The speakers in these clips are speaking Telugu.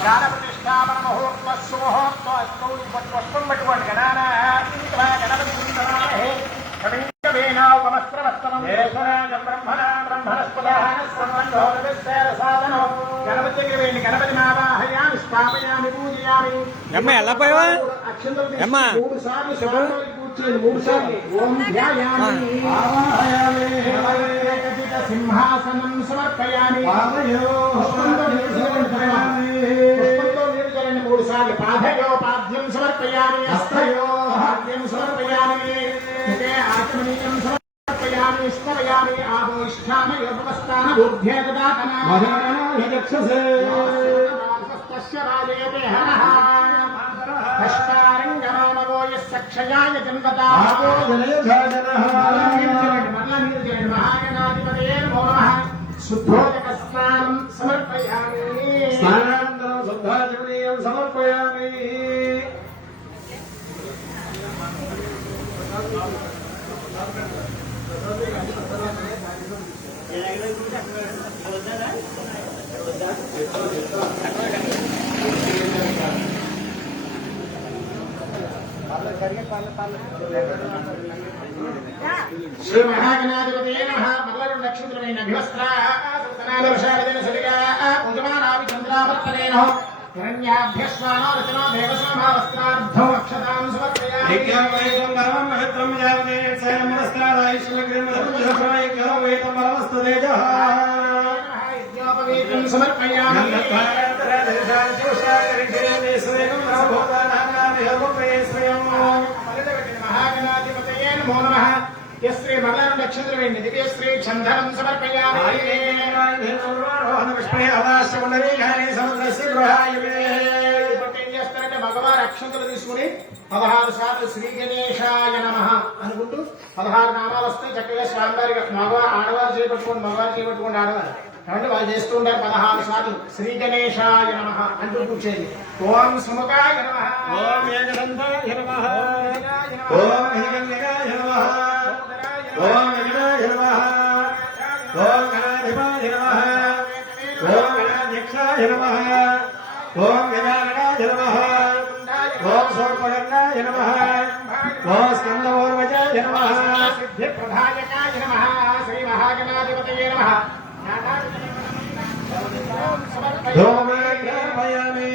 ప్రాణప్రతిష్టాపన ముహూర్త సుముహూర్తస్తు పుష్పం పట్టుకోండి గణానా గణపతికి వెళ్ళి గణపతిని ఆవాహయామి స్థాపయామి పూజయామి. ఎలా పోయావా మూడు సార్లు మూడు సార్లు ఓం ధ్యాయామి ఆవాహయామి సింహాసనం సమర్పయామి. పుష్పంతో నీరు చల్లండి మూడు సార్లు. పాదయో పాద్యం సమర్పయామి హస్తయో పాద్యం సమర్పయామి ఆత్మనీయం సమర్పయామి స్తవయామి ఆదో ఇష్టామ యోగస్థాన బుద్ధ్యే దదాతన మహాయక్షసే తస్య రాజేతే హరః క్షయాయ జన్మతా మహాగణాధిపతయే నమో నమః. శుద్ధోదక స్నానం సమర్పయామి. స్నానానంతరం శుద్ధాచమనీయం సమర్పయామి. శ్రీ మహాగణాధిపతయే నమః. మల్లరు నక్షత్రమైన అభివస్త్రాదశా పూజమానాభి చంద్రావర్తనేనో హిరణ్యాభ్యశ్వానో రచనో దేవసమావస్త్రార్థో అక్షతాం సమర్పయామి. యజ్ఞోపవీతం సమర్పయామి. మహాగణాధిపతయే నమో నమః. శ్రీ మల్లరు నక్షత్రవేణి దివ్యశ్రీ చందనం సమర్పయామి. ఏం చేస్తారంటే మగవారు అక్షంతలు తీసుకుని 16 సార్లు శ్రీ గణేశాయ నమః అనుకుంటూ 16 నామాలు వస్తాయి. చక్కగా స్వామివారికి మగవారు ఆడవారు చేపట్టుకోండి, మగవారు చేపట్టుకోండి ఆడవారు కాబట్టి వాళ్ళు చేస్తూ ఉంటారు 16 సార్లు శ్రీ గణేశాయ నమః అంటూ కూర్చేది. ఓం సుముఖాయ నమః, ఓం ఏకదంతాయ నమః, ఓం హిరణ్యకాయ నమః, ఓం గణాయ నమః, ఓం గణాధిపాయ నమః, ఓం గణాధ్యక్షాయ నమః, ఓం గణాగణాయ నమః, ఓం సౌపగణాయ నమః, ఓం స్కందమోర్వజాయ నమః, సిద్ధిప్రదాయకాయ నమః, శ్రీ మహాగణాధిపతయే నమః. ధూమగ్రహయామి.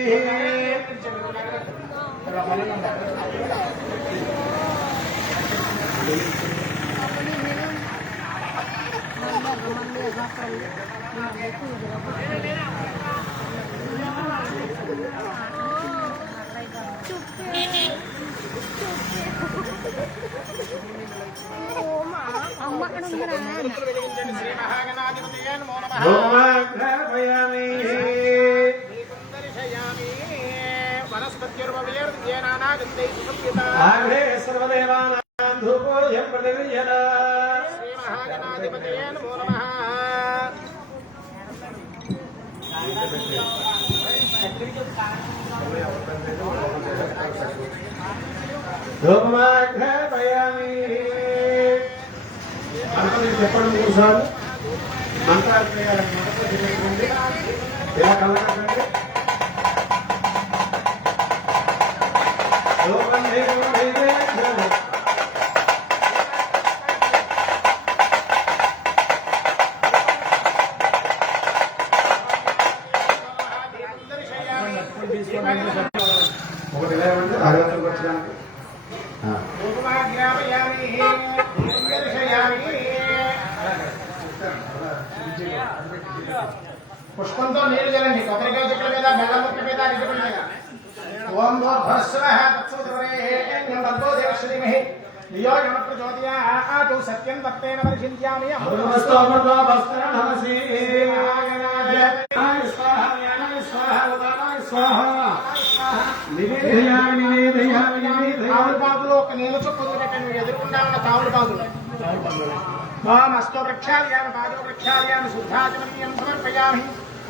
శ్రీ మహాగణాధిపతయే నమో నమః. ధూమగ్రహయామి. దర్శయామి. వనస్పత్యుర్వవేర్యేనానాగంధైః సుసంయుతా. ఆగ్రే సర్వదేవానాం ధూపోయం ప్రతిగృహ్యతే. శ్రీ మహాగణాధిపతయే నమో నమః. ధూమగ్రహయామి. చెప్పండి 3 సార్లు మంత్రాలు చేయాలన్నమాట. ఇలా కలగండి. ఒకటి లేవండి అర్హతకు వచ్చడానికి పుష్పంతో నీరు చల్లండి. కొబ్బరికాయ చెట్ల మీద, బెల్లం ముక్క మీద, అరటిపండు మీద. ఓం భూర్భువస్సువః తత్సవితుర్వరేణ్యం భర్గో దేవస్య ధీమహి ధియో యో ప్రచోదయాత్. సత్యం తప్పేన పరిచింత్యామి. తావుడు బాబులు ఒక నీళ్ళ చొప్పులు పెట్టండి. ఎదుర్కొంటా ఉన్న తావుడు బాబులు. మస్తో ప్రక్షాళయామి పాదో ప్రక్షాళయామి శుద్ధాచమనీయం సమర్పయామి.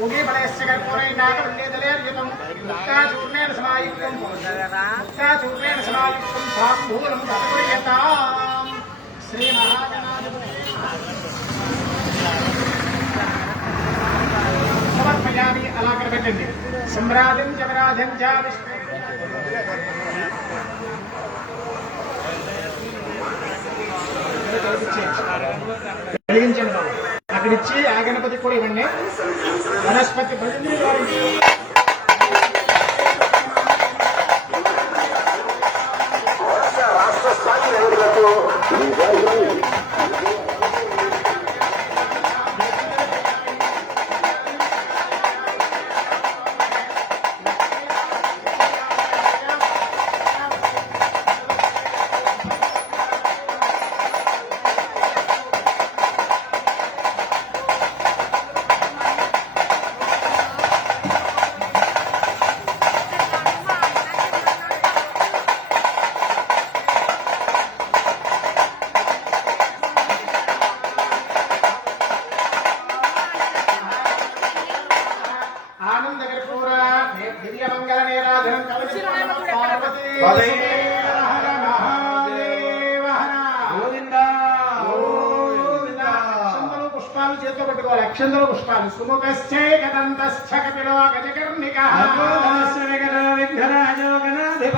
उगीफलस्य कर्पूरैनाकवल्लीदलेर्युतं मुक्ताचूर्णेन समायुक्तं ताम्बूलं समर्पयताम् పెట్టండి. సంరాజం జమరాజం చ విష్ణు వెలిగించండి బాబు. అక్కడిచ్చి ఆ గణపతికి కూడా ఇవ్వండి. వనస్పతి భజంత్రి గారికి ఆనంద కర్పూర దివ్యమంగళ నీరాజనం పార్వతీ హర మహాదేవ గోవింద గోవింద. అక్షంతలు పుష్పాలు చేతిలో పెట్టుకోవాలి. అక్షంతలు పుష్పాలు. సుముఖశ్చే గదంతశ్చ కపిలో గజకర్ణికః విఘ్నరాజో గణాధిప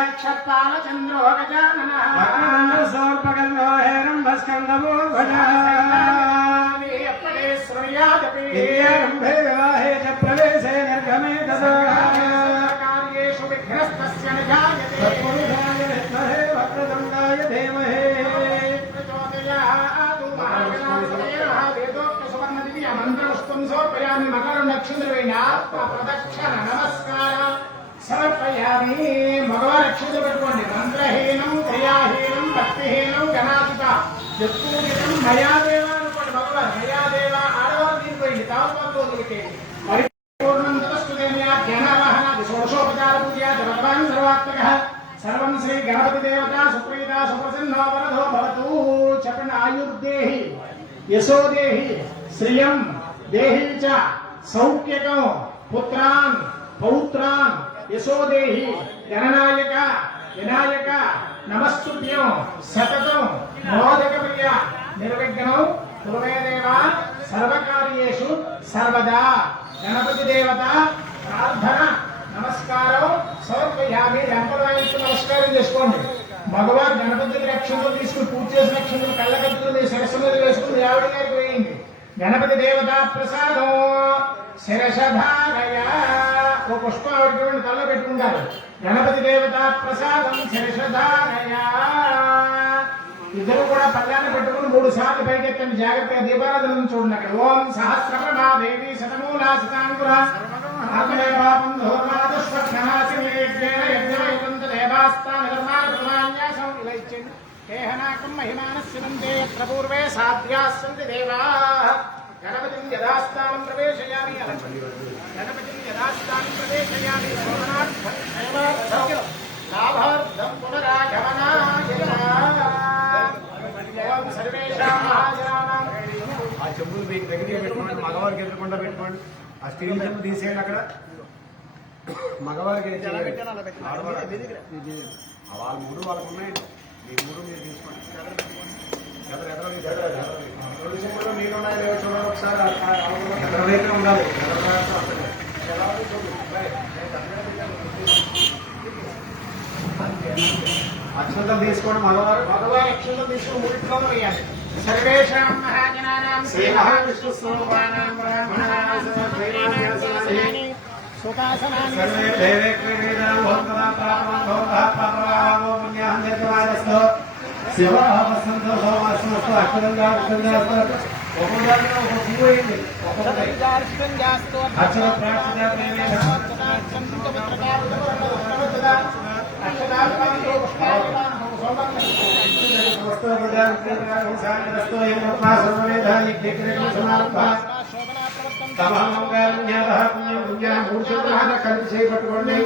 నక్షత్రాల చంద్రో గజాననః సమర్పగంధో హేరంభ స్కందమో అప్పడే శ్రేయాదపి రంభే వివాహే చ ప్రవేశే నిర్గమే తదా కార్యేషు విఘ్నస్తస్య న జాయతే తత్పురుషాయ విద్మహే వక్రతుండాయ ధీమహి ప్రచోదయాతు మహాగణాధిపతయః వేదోక్త సువర్ణ దివ్య మంత్రపుష్పం సమర్పయామి. మకర నక్షత్రమైన ప్రదక్షిణ నమస్కార సమర్పయామి. మగవారి నక్షత్రం పెట్టుకోండి. మంత్రహీనం క్రియాహీనం భక్తిహీనం గణాధిప యత్పూజితం మయాదేవ అనుకోండి. మగవారు మయాదేవ, ఆడవారు దీనిపోయింది. తామపాలు వదిలిపెట్టేయండి. పరిపూర్ణం తదస్తుదేవ్యా జ్ఞానవాహనాది షోడశోపచార పూజా జగద్వాన్ సర్వాత్మకః సర్వం శ్రీ గణపతి దేవత సుప్రీత సుప్రసన్నో వరదో భవతు. చెప్పండి. ఆయుర్దేహి యశోదేహి శ్రియం దేహి చ సౌఖ్యకం పుత్రాన్ పౌత్రాన్ యశోదేహి గణనాయక వినాయక నమస్తుభ్యం సతతం మోదక ప్రియ నిర్విఘ్నం కురుమేదేవ సర్వకార్యేషు సర్వదా. గణపతి దేవత ప్రార్థన నమస్కారం సమర్పయామి. గణపతి నమస్కారం చేసుకోండి. మగవారు గణపతి దగ్గర అక్షంతలు తీసుకుని పూజ చేసిన అక్షంతలు కళ్ళకత్తులు శిరస్సు మీద వేసుకుని ఆవిడ గారికి వేయండి. గణపతి దేవత ప్రసాదం శిరషధారయ. ఓ పుష్పం ఆవిడకి తల్ల పెట్టుకుంటారు. గణపతి దేవత ప్రసాదం శిరషధారయ. ఇద్దరు కూడా పల్లాన్ని పెట్టుకుని 3 సార్లు పైకెత్తండి. జాగ్రత్తగా దీపారాధన చూడండి. అక్కడ ఓం సహస్రప్రభా దేవి శతమూలా శతాంకుర ఆత్మనే పాపం ధోర్మాదుష్పక్షనాశిని యజ్ఞేన యజ్ఞమయుతంత దేవాస్థాన ధర్మాన్యాసం ఇలా ఇచ్చింది. కేహనాకం మహిమానస్యనంతే యత్ర పూర్వే సాధ్యాస్సంతి దేవాః. గణపతిం యథాస్థానం ప్రవేశయామి. గణపతిం యథాస్థానం ప్రవేశయామి. శోభనార్థం క్షేమార్థం లాభార్థం పునరాగమనాయ సర్వేషాం మహాజనానాం. ఆ చెంబులు మీకు దగ్గర పెట్టుకోండి. మగవారికి ఎదురుకుండా పెట్టుకోండి. ఆ స్టీల్ చెంబు తీసేయండి. అక్కడ మగవారికి వాళ్ళ 3 వాళ్ళకు ఉన్నాయండి. మీ 3 మీరు తీసుకోండి. రెండు చెంబుల్లో నీళ్ళు ఉన్నాయి లేవో చూడండి ఒకసారి. ఎదురైతే ఉండాలి. అక్షంతలు తీసుకోండి. మగవారు అక్షంతలు తీసుకుని 3 వేయాలి. సర్వేషాం మహాజనానాం శ్రీ మహావిష్ణుస్వరూపాణాం బ్రాహ్మణానాం సర్వేణాని సుఖాసనాని సర్వే దేవే క్రీడాం భవంతః ప్రాపణం భవతః పాపరామో పుణ్యాహం దేవాయస్తు శివాహ సంతోషో వాసనస్తు అక్షరంగా ఒక్కొక్కదానిలో ఒక పువ్వు అయింది. అక్షర ప్రార్థన కలిసి చేపట్టుకోండి.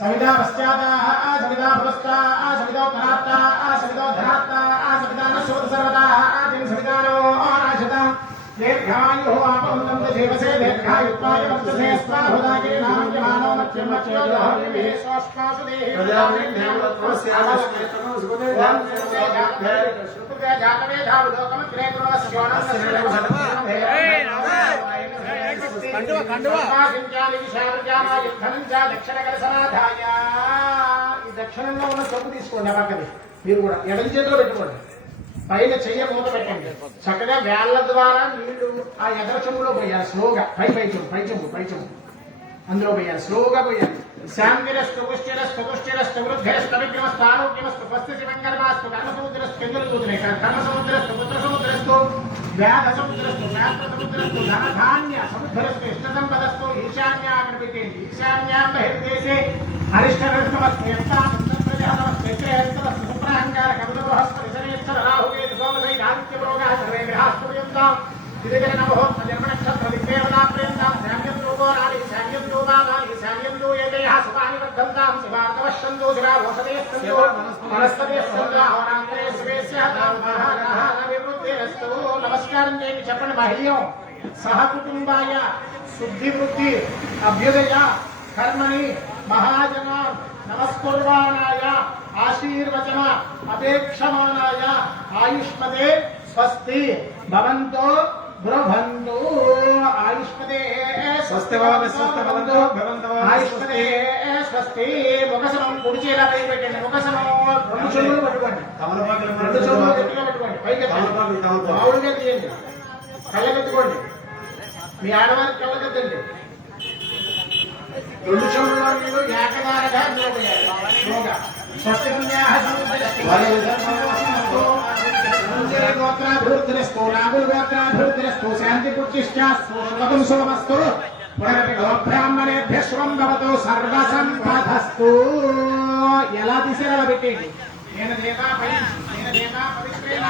సవితా పశ్చాత సవితా పురస్తా సవితా ధనాత్త సవితా ధనాత్త సవితా నశ్వత సర్వదా సవితానో నాశత దీర్ఘాయు ఆపవంత దక్షిణంలో ఉన్న సొమ్ము తీసుకోండి పక్కది మీరు కూడా ఎడమ చేతిలో పెట్టుకోండి పైన చెయ్య మూత పెట్టండి చక్కగా వేళ్ల ద్వారా నీళ్లు ఆ ఎదర చెంబులో పోయాలి స్లోగా పై చెంబు అందులో పోయాలి స్లోగా పోయాలి శాంతిరస్తు పుష్టిరస్తు పుష్టిరస్తు వృద్ధిరస్తు విగ్రమస్తు ఆరోగ్యమస్తు స్వస్తి వెంకటమాస్తు కర్మసముద్రస్తు కెందులు కూతున్నాయి కర్మసముద్రస్తు పుత్ర సముద్రస్తు వ్యాధ సముద్రస్తు శాస్త్ర సముద్రస్తు ధనధాన్య సముద్రస్తు ఇష్ట సంపదస్తు ఈశాన్య అక్కడ పెట్టేయండి ఈశాన్యాం బహిర్దేశే హరిష్టరస్తమస్తు యత్తామస్తు సుప్రహంకార కవితహస్త విశనేశ్వర రాహువేది సోమసై ఆదిత్యప్రోగా సర్వే గ్రహాస్తుయంతాం ఇదిగర నమో జన్మనక్షత్ర విద్దేవతా ప్రేంతాం శామ్యం రూపో నాది శామ్యం రూపానాది శామ్యం రూయతే సుఖాని వర్ధంతాం శివార్తవశంతో శివారోషదేస్తంతో మనస్తదేస్తంతో అవనాంతరే శివేస్య వివృద్ధిరస్తు. నమస్కారం చేయండి చెప్పండి. మహ్యం సహకుటుంబాయ శుద్ధి వృద్ధి అభ్యుదయ కర్మణి మహాజన నమస్కుర్వాణాయ ఆశీర్వచన అపేక్షమానాయ ఆయుష్మదే స్వస్తి భవంతో బ్రహ్మంతో ఆయుష్మదే స్వస్తి భవంతో ఆయుష్మదే స్వస్తి. ముఖసనం కుడి చేయాలి పెట్టండి. ముఖసనం రెండు చెవులు పట్టుకోండి. రెండు చెవులు గట్టిగా పట్టుకోండి. పైకి మామూలుగా తీయండి. కళ్ళగెత్తుకోండి. మీ ఆడవారికి కళ్ళగెత్తండి. రెండు చెవుల్లో నీళ్ళు ఏకదారగా స్లోగా స్వస్తి గోత్రాభివృద్ధిరస్తు నాగుగోత్రాభివృద్ధిరస్తు శాంతి పుష్టిష్టం శుభమస్తు పునరపి గోబ్రాహ్మణేభ్య శుభం భవతు సర్వసంపదస్తు. ఎలా తీసారో అలా పెట్టేయండి. నేను దేవా పవిత్రేణ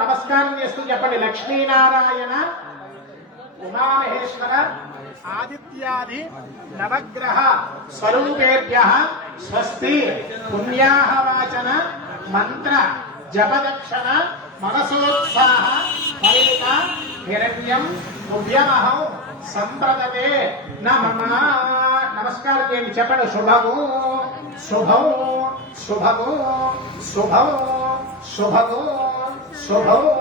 నమస్కారం చేస్తూ చెప్పండి. లక్ష్మీనారాయణ ఉమామహేశ్వర ఆదిత్యాది నవగ్రహ స్వరూపేభ్యః స్వస్తి పుణ్యాహవాచన మంత్ర జపదక్షణ మనసోత్సాహ ఫలిత హిరణ్యం ఉద్యమహం సంప్రదతే నమః. నమస్కారం చేయండి చెప్పండి. శుభము శుభము శుభము శుభము శుభము శుభము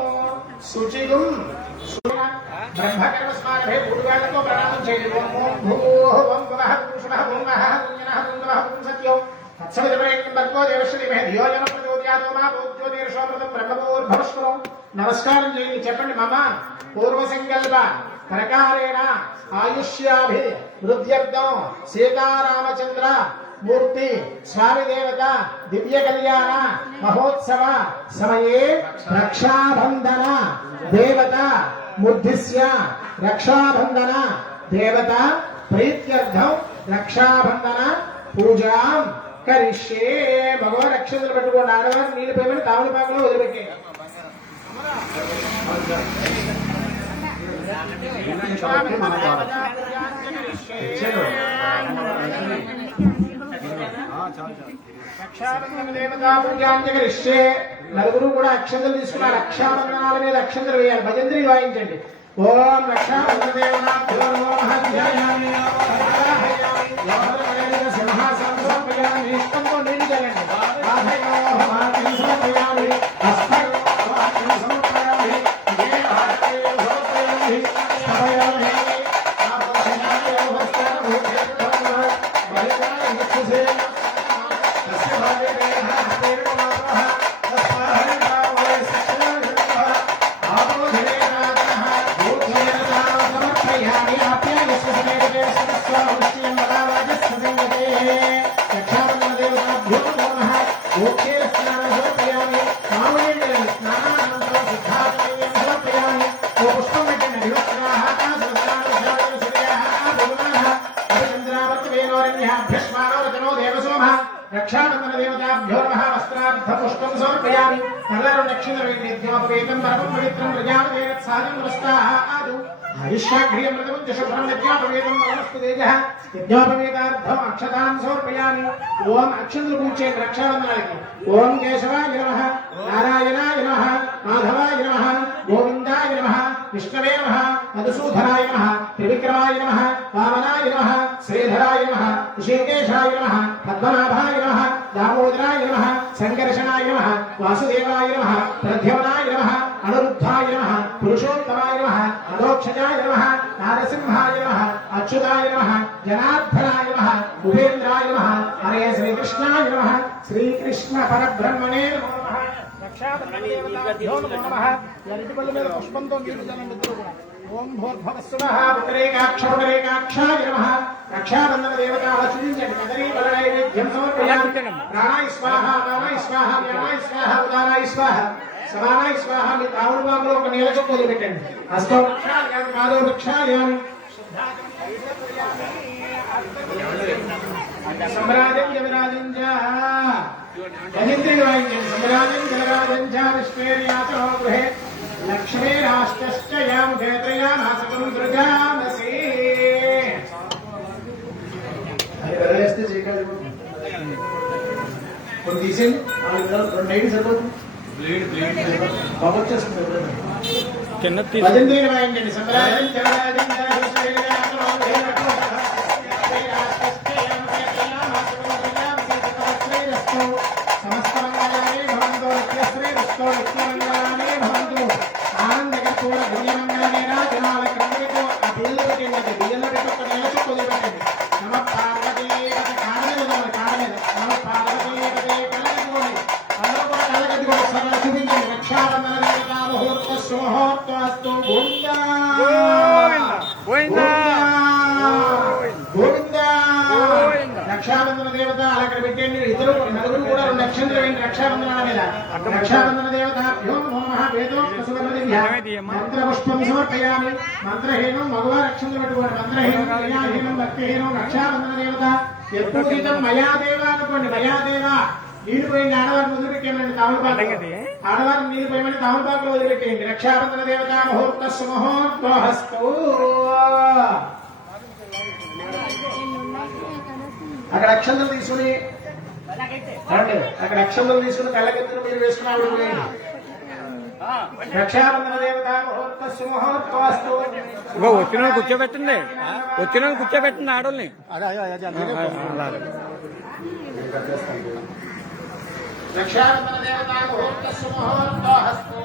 శుచిరం బ్రహ్మకర్మస్మారభే గురువేళతో ప్రణామం చేయండి. ఓం ఓం భూః ఓం భువః శుభః భూమః పుణ్యః పుంగవః పుంసత్యం తత్సవితుర్వరేణ్యం భర్గో దేవశ్రీ మే ధియో జన ప్రచోదయాత్ మా భూజ్యోతిర్షోమృతం బ్రహ్మభూర్భవస్వరం. నమస్కారం చేయండి చెప్పండి. మమ పూర్వ సంకల్ప ప్రకారేణ ఆయుష్యాభి వృద్ధ్యర్థం సీతారామచంద్ర మూర్తి స్వామి దేవత దివ్య కళ్యాణ మహోత్సవ సమయే రక్షాబంధన దేవత ముద్దిశ్య రక్షాబంధన దేవత ప్రీత్యర్థం రక్షాబంధన పూజాం కరిష్యే. మగవ రక్షణలు పెట్టుకోండి. ఆడవారు నీళ్ళు పోయమని తాములపాకలో వదిలిపెట్టే. రక్షాబంధన దేవతా పూజాంజకరిష్యే. నలుగురు కూడా అక్షంతలు తీసుకున్నారు. రక్షాబంధనాల మీద అక్షంతలు వేయాలి. భజంత్రి వాయించండి. ఓం రక్షాబంధన దేవతాభ్యో నమః ధ్యాయామి సింహాసనం సమర్పయామి. ఇష్టంతో నీళ్ళు చల్లండి. సమర్పయామి సమర్పయామి రక్షాబంధన దేవతాభ్యో నమః శ్రీమద్దేవోరణ్యాభ్యస్మానో రచనో దేవసోమః రక్షాబంధన దేవతాభ్యో నమః వస్త్రార్థ పుష్పం సమర్పయామి నల్లరు నక్షత్ర వైద్యోపవేతం పరమం పవిత్రం ప్రజాపతేన సాధం నమస్తాః ఆదు ఆయుష్యాగ్రియమృతం శుభ్రం యజ్ఞోపవేతం నమస్తు తేజః యజ్ఞోపవేతార్థం అక్షతాన్ సమర్పయామి ఓం అక్షంతులు పూజే రక్షాబంధనానికి ఓం కేశవాయ నమః నారాయణాయ నమః మాధవాయ నమః గోవిందాయ నమః విష్ణవే నమః మధుసూదనాయ నమః త్రివిక్రమాయ నమః వామనాయ నమః శ్రీధరాయ నమః ఋషికేశాయ నమః పద్మనాభాయ నమః దామోదరాయ నమః సంకర్షణాయ నమః వాసుదేవాయ నమః ప్రద్యుమ్నాయ నమః అనిరుద్ధాయ నమః పురుషోత్తమాయ నమః అదోక్షజాయ నమః నారసింహాయ నమః అచ్యుతాయ నమః జనార్దనాయ నమః ఉపేంద్రాయ నమః హరే శ్రీకృష్ణాయ నమః శ్రీకృష్ణ పరబ్రహ్మణే నమో నమః రక్షాబంధనదేవతాభ్యో నమో నమః లలితపల్లి మీద పుష్పంతో నీరు జలం ఇద్దరు కూడా ఓం భూర్భవస్సువః పుత్రేకాక్షాయ నమః రక్షాబంధన దేవత ఆచరించండి కదరీ బలనైవేద్యం సమర్పయామి ప్రాణాయ స్వాహ ప్రాణాయ స్వాహ జ్ఞానాయ స్వాహ ఉదానాయ స్వాహ సమానాయ స్వాహ మీ తావుడు బాబులో ఒక నీళ్ళ చుట్టూ వదిలిపెట్టండి హస్తో వృక్షాయామి పాదో వృక్షాయామి सम्राजं जवराजं च गजेन्द्रिवायं सम्राजं जवराजं च विश्वेर्यातो गृहे लक्ष्मीराष्ट्रश्च यां भेत्रयामासकं सृजामसि అది వదిలేస్తే చేయగలరు కొన్ని తీసేయండి రెండు ఐడి సరిపోతుంది వచ్చేస్తుంది గజేంద్రివాయించండి सम्राजं जवराजं च विश्वेर्यातो गृहे రక్షాబంధన దేవత అక్కడ పెట్టండి ఇద్దరు నలుగురు కూడా రెండు నక్షత్రం ఏంటి రక్షాబంధనాల మీద రక్షాబంధన దేవతాభ్యో నమో నమః వేదోక్త సువర్ణదివ్య మంత్రపుష్పం సమర్పయామి మంత్రహీనం మగవారి అక్షంతలు పెట్టుకోండి మంత్రహీనం క్రియాహీనం భక్తిహీనం రక్షాబంధన దేవత ఎప్పుడు గీతం మయాదేవ అనుకోండి మయాదేవ నీళ్లు పోయింది ఆడవారిని వదిలిపెట్టేయండి తావులపాకు ఆడవారిని నీళ్లు పోయమని తావులపాకులో వదిలిపెట్టేయండి రక్షాబంధన దేవత ముహూర్త సుముహూర్తోహస్తు అక్కడ అక్షంతలు తీసుకుని అక్కడ అక్షంతలు తీసుకుని కళ్ళకెత్తులు మీరు వేసుకుని ఆవిడ పోయింది రక్షాబంధన దేవత ముహూర్త సుముహూర్తోహస్తు వచ్చిన కూర్చోబెట్టండి ఆడోళ్ళని రక్షాబంధన దేవత ముహూర్త సుముహూర్తోహస్తు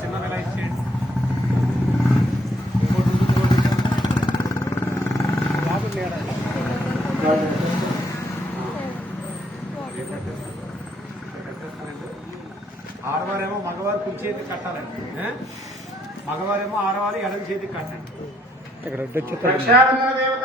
చిన్న నెల ఇచ్చేయండి ఆడవారేమో మగవారు కుడి చేతికి కట్టాలండి మగవారేమో ఆడవారు ఎడమ చేతికి కట్టండి రక్షాబంధన దేవత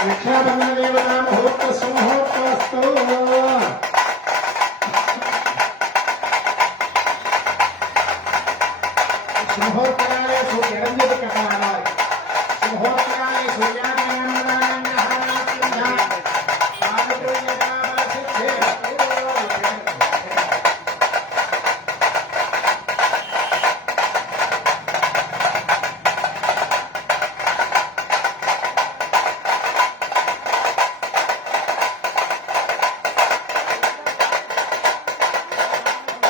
రక్షాబంధన దేవత ముహూర్త సుముహూర్తోస్తు సుముహూర్తకాలే సూర్యరంజిత కథానాలి సుముహూర్తకాలే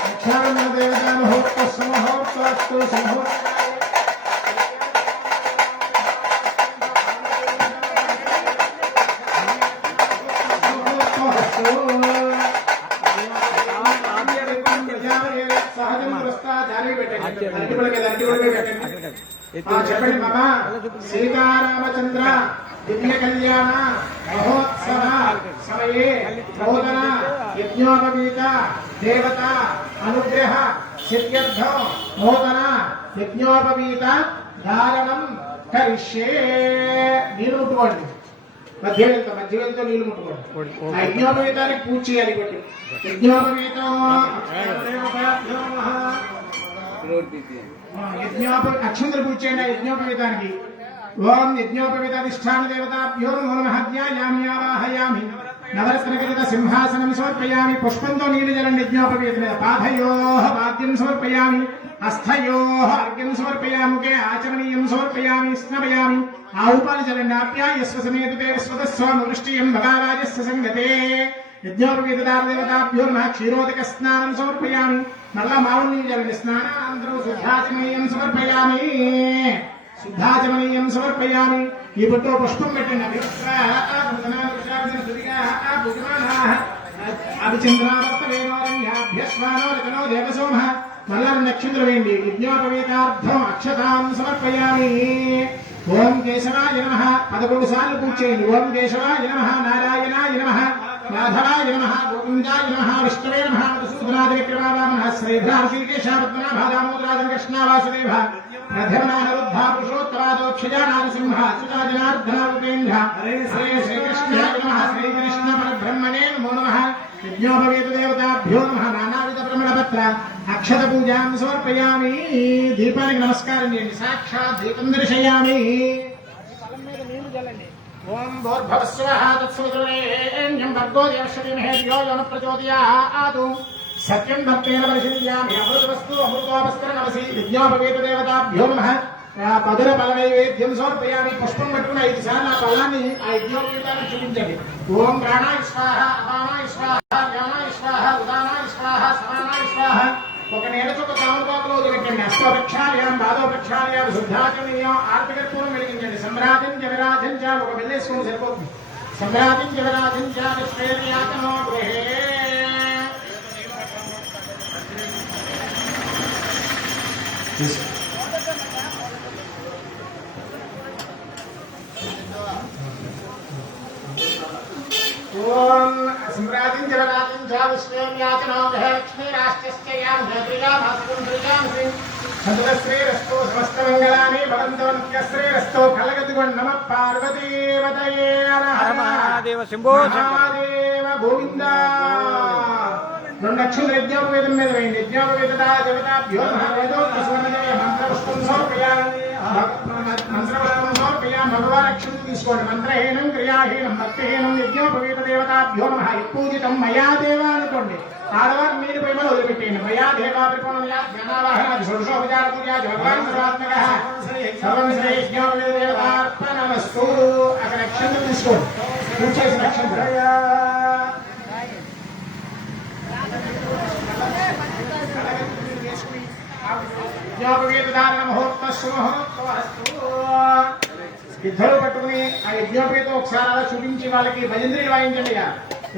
రక్షాబంధన దేవత ముహూర్త సుముహూర్తోస్తు సుముహూర్తోస్తు బస్తా దాని పెట్టండి. అరటిపళ్ళకి పెట్టండి. చెప్పండి బాబా. సీతారామచంద్ర దివ్య కళ్యాణ మహోత్సవ సమయే నూతన యజ్ఞోపవీత దేవత అనుగ్రహ సిద్ధ్యర్థం నూతన యజ్ఞోపవీత ధారణం కరిష్యే. నీళ్ళు ముట్టుకోండి. మధ్యవేలతో నీళ్లు ముట్టుకోండి. ఆ యజ్ఞోపవీతానికి పూజ చేయాలి. బట్టి యజ్ఞోపవీతం అక్షంతలు పూజ చేయండి. యజ్ఞోపవీతానికి ఓం యజ్ఞోపవీతాధిష్టాన దేవతాభ్యో నమో నమః ధ్యాయామి ఆవాహయామి. నవరత్నకృత సింహాసనం సమర్పయామి. పుష్పంతో నీళ్లు జలండి యజ్ఞోపవీత మీద. పాదయోః వాద్యం సమర్పయామి. హస్తయోః అర్ఘ్యం సమర్పయామి. ముఖే ఆచమనీయం సమర్పయామి. స్నపయామి. ఆవుపాలు జలండి. ఆప్యాయస్వ సమేతే విశ్వతస్వామి వృష్టియం భగారాజస్య సంగతే. యజ్ఞోపవీతాభ్యో నమః. క్షీరోదక స్నానం సమర్పయామి. మళ్ళా మామూలు నీళ్ళు జలండి. స్నానానంతరం శుద్ధాచమనీయం సమర్పయామి. శుద్ధాచమనీయం సమర్పయామి. ఈ బొట్టులో పుష్పం పెట్టండి. అభిచంద్రావర్తవేణోరణ్యాభ్యస్వానో దేవసోమ. మళ్ళా నక్షత్రం వేయండి. యజ్ఞోపవీతార్థం అక్షతాం సమర్పయామి. ఓం కేశవాయ నమః 11 సార్లు పూజ చేయండి. ఓం కేశవాయ నమః, నారాయణాయ నమః, మాధవాయ నమః, గోవిందాయ నమః, విష్ణవే నమః, మధుసూదనాయ విక్రమారామః, శ్రీధరాశ్రీకేశాపద్మనాభాదామోదరాజ కృష్ణ వాసుదేవ ప్రధమనానరుద్ధా పురుషోత్తమాదోక్షజా నారసింహ సుతా జనార్దనాపేంద్ర. శ్రీ శ్రీకృష్ణాయ నమః. శ్రీకృష్ణ పరబ్రహ్మణే నమో నమః. యజ్ఞోపవీత దేవతాభ్యో నమః. నానావిధ ప్రమళపత్ర అక్షత పూజాం సమర్పయామి. దీపానికి నమస్కారం చేయండి. సాక్షాత్ దీపం దర్శయామి. ఓం భూర్భువస్సువః తత్సవితుర్వరేణ్యం భర్గో దేవస్య ధీమహి ధియో యో నః ప్రచోదయాత్. సత్యం భక్తేన పరిశీల్యామి. అమృతవస్తు అమృతోపస్కరణమసి. యజ్ఞోపవీత దేవతాభ్యో నమః. మధుర బల నైవేద్యం సమర్పయామి. పుష్పం పట్టుకుని 5 సార్లు ఆ బలాన్ని ఆ యజ్ఞోపవీతాన్ని చూపించండి. ఓం ప్రాణాయ స్వాహ, అపానాయ స్వాహ, జ్ఞానాయ స్వాహ, ఉదానాయ స్వాహ, సమానాయ స్వాహ. ఒక నేల చొక్క తామరపాకులో వదిలిపెట్టండి. అష్టవృక్షాలయం బాధోపక్షాలయం శుద్ధాచమనీయం. ఆర్తికర్పూరం వెలిగించండి. సమ్రాజించ విరాజించ. ఒక వెళ్ళేసుకుని సరిపోతుంది. సమ్రాజించ విరాజించ విశ్వేర్యాతనో గృహే. ఓం సమ్రాజించ విరాజించ విశ్వేర్యాతనో గృహే. లక్ష్మీరాష్ట్రస్య యాం హేత్రియామాసురం శ్రీయామి. సర్వశ్రీరస్తో సమస్తమంగళాని భవంతో నిత్యశ్రీరస్తో. కలగదుగొండ నమః పార్వతీవతయే. హర మహాదేవ శంభో మహాదేవ గోవింద. 2 అక్షులు యజ్ఞోపవీతం మీద వేయండి. యజ్ఞోపవీత దేవతాభ్యో నమః. వేదోక్త సువర్ణజయ మంత్రపుష్పం సమర్పయామి. మంత్రపుష్పం సమర్పయామి. భగవాన్ అక్షులు తీసుకోండి. మంత్రహీనం క్రియాహీనం భక్తిహీనం యజ్ఞోపవీత దేవతాభ్యో నమః. పూజితం మయా దేవ అనుకోండి. ఆడవారు మీరు ప్రేమలో వదిలిపెట్టేయండి. మయా దేవా ప్రపణమయా జ్ఞానావాహనాది షోడశోపచార పూజా భగవాన్ సర్వాత్మకః. సర్వం శ్రీ యజ్ఞోపవీత దేవతార్పణమస్తు. అక్కడ అక్షంతలు తీసుకోండి. పూజ చేసిన అక్షంతలు యజ్ఞోపవీతధారణ ముహూర్తస్సు ముహూర్తమస్తు. ఇద్దరు పట్టుకుని ఆ యజ్ఞోపవీతం ఒకసారి అలా చూపించి వాళ్ళకి భజంత్రీలు వాయించండి.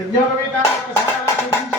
యజ్ఞోపవీత ఒకసారి అలా చూపించి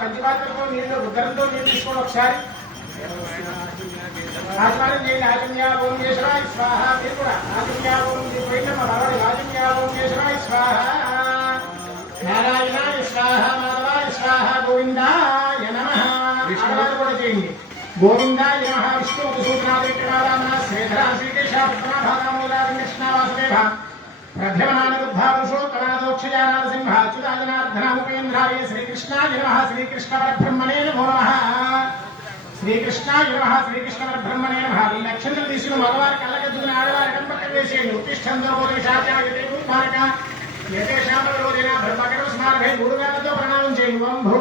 పంచపాత్రతో నీళ్ళు రుద్రంతో నీళ్ళు తీసుకోండి. ఒకసారి ఆచమనం చేయండి. ఆచమ్య ఓం కేశవాయ స్వాహ. మీరు కూడా ఆచమ్య ఓం పోయినమ్మ రావాలి. ఆచమ్య ఓం కేశవాయ స్వాహ, నారాయణాయ స్వాహ, మాధవాయ స్వాహ, గోవిందాయ నమః. విష్ణువారు కూడా చేయండి. గోవిందాయ నమః. విష్ణు సూత్రాది విక్రమారామణ శ్రీధర శ్రీకేశాపద్మనాభాదామోదరాజ కృష్ణ వాసుదేవ ప్రధ్యమానరుద్ధా పురుషోత్తమాదోక్షజా నారసింహ అచ్యుతాజనార్దనాముపేంద్రాయ శ్రీకృష్ణాయ నమః. శ్రీకృష్ణ పరబ్రహ్మణే నమో నమః. శ్రీకృష్ణాయ నమః. శ్రీకృష్ణ పరబ్రహ్మణే నమః. ఈ నక్షత్రం తీసుకుని మగవారి కళ్ళకెత్తుకుని ఆడవారి కనపక్కన ప్రవేశేయండి. ఉత్తిష్టందరక యతేషామరోజన బ్రహ్మకర్మ స్మారకై 3 వేలతో ప్రణామం చేయండి. ఓం భూ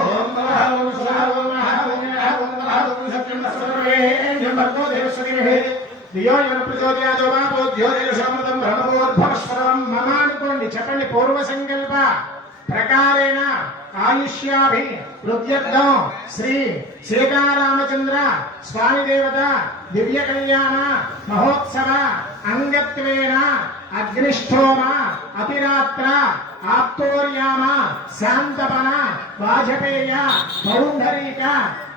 ఓం భవ ఓం స్వహ ఓం నః ఓం నః ఓం భవ ఓం సత్యం సర్వే భర్గో దేవస్వతిమహే ధియో యో ప్రచోదయాదో మా బోధ్యోదయసమృతం బ్రహ్మోద్భవస్వరం మమ అనుకోండి. చెప్పండి. పూర్వ సంకల్ప ప్రకారేణ ఆయుష్యాభి వృద్ధ్యర్థం శ్రీ సీతారామచంద్ర స్వామి దేవత దివ్య కళ్యాణ మహోత్సవ అంగత్వేన అగ్నిష్టోమ అతిరాత్ర ఆప్తోర్యామ శాంతపన వాజపేయ పౌండరీక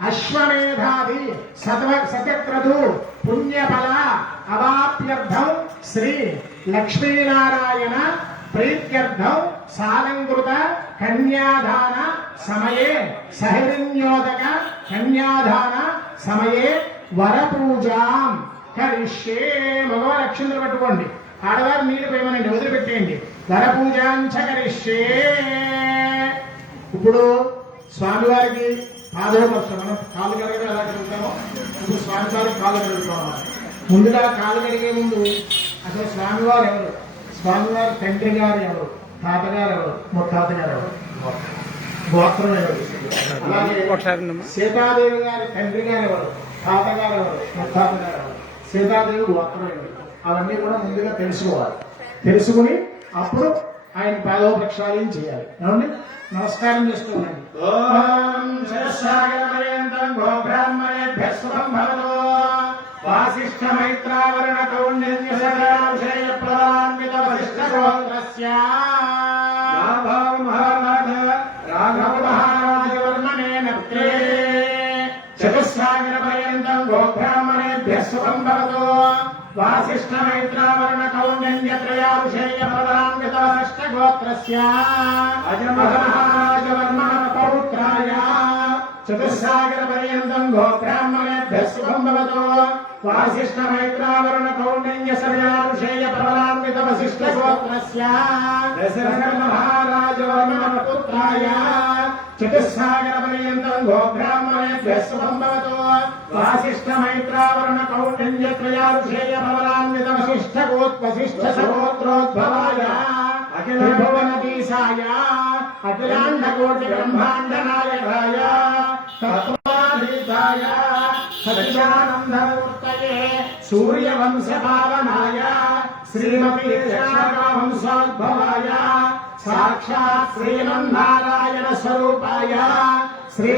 అశ్వమేధాది శతక్రతు పుణ్యఫల అవాప్యర్థం శ్రీ లక్ష్మీనారాయణ ప్రీత్యర్థం సాలంకృత కన్యాదాన సమయే సహిరణ్యోదక కన్యాదాన సమయే వరపూజాం కరిష్యే. మగవారు అక్షంతలు పట్టుకోండి, ఆడవారు నీళ్లు పోయమనండి, వదిలిపెట్టేయండి. వరపూజాంచ కరిష్యే. ఇప్పుడు స్వామివారికి పాదోపక్షం, మనం కాలు కడగడం ఎలా కడుగుతామో ఇప్పుడు స్వామివారికి కాలు కడుగుతాం. ముందుగా కాలు కడిగే ముందు అసలు స్వామివారు ఎవరు, స్వామివారి తండ్రి గారు ఎవరు, తాతగారు ఎవరు, ముత్తాతగారు ఎవరు, గోత్రం ఎవరు, అలాగే సీతాదేవి గారి తండ్రి గారు ఎవరు, తాతగారు ఎవరు, ముత్తాతగారు ఎవరు, సీతాదేవి గోత్రం ఎవరు, అవన్నీ కూడా ముందుగా తెలుసుకోవాలి. తెలుసుకుని అప్పుడు ఆయన పాదోపక్షాలు చేయాలి. ఏమండి? నమస్కారం చేస్తూ ఉండండి. ఓం శిరస్సాగరపర్యంతం గోబ్రాహ్మణేభ్యః శుభం భవతు. వాసిష్ఠ మైత్రావరణ కౌండిన్యసరావిషయ ప్రధాన్విత వరిష్ఠ గోత్రస్య రాఘవ మహారాజవర్మణే నత్రే చతుస్సాగర పర్యంతం గోబ్రాహ్మణేభ్యః శుభం భవతు. వాసిష్ఠ మైత్రావరణ కౌండిన్యత్రయావిషయ ప్రధాన్విత వరిష్ఠ గోత్రస్య అజమహారాజవర్మణ పౌత్రాయ చతుస్సాగర పర్యంతం గోబ్రాహ్మణేభ్యః శుభం భవతు. వాసిష్ఠ మైత్రావరణ కౌండిన్య సర్యాభిషేయ ప్రబలాన్విత వసిష్ఠ గోత్రస్య దశరథ మహారాజవర్మణ పుత్రాయ చతుస్సాగర పర్యంతం గోబ్రాహ్మణేభ్యః శుభం భవతు. వాసిష్ఠ మైత్రావరణ కౌండిన్య త్రయాభిషేయ ప్రబలాన్విత వసిష్ఠ సగోత్రోద్భవాయ అఖిల భువనదీశాయ అఖిలాండ కోటి బ్రహ్మాండ నాయకాయ తత్వాధీతాయ సత్యానందమూర్తయే సూర్యవంశ పావనాయ శ్రీమతి వంశోద్భవాయ సాక్షాత్ శ్రీమన్నారాయణ స్వరూపాయ శ్రీ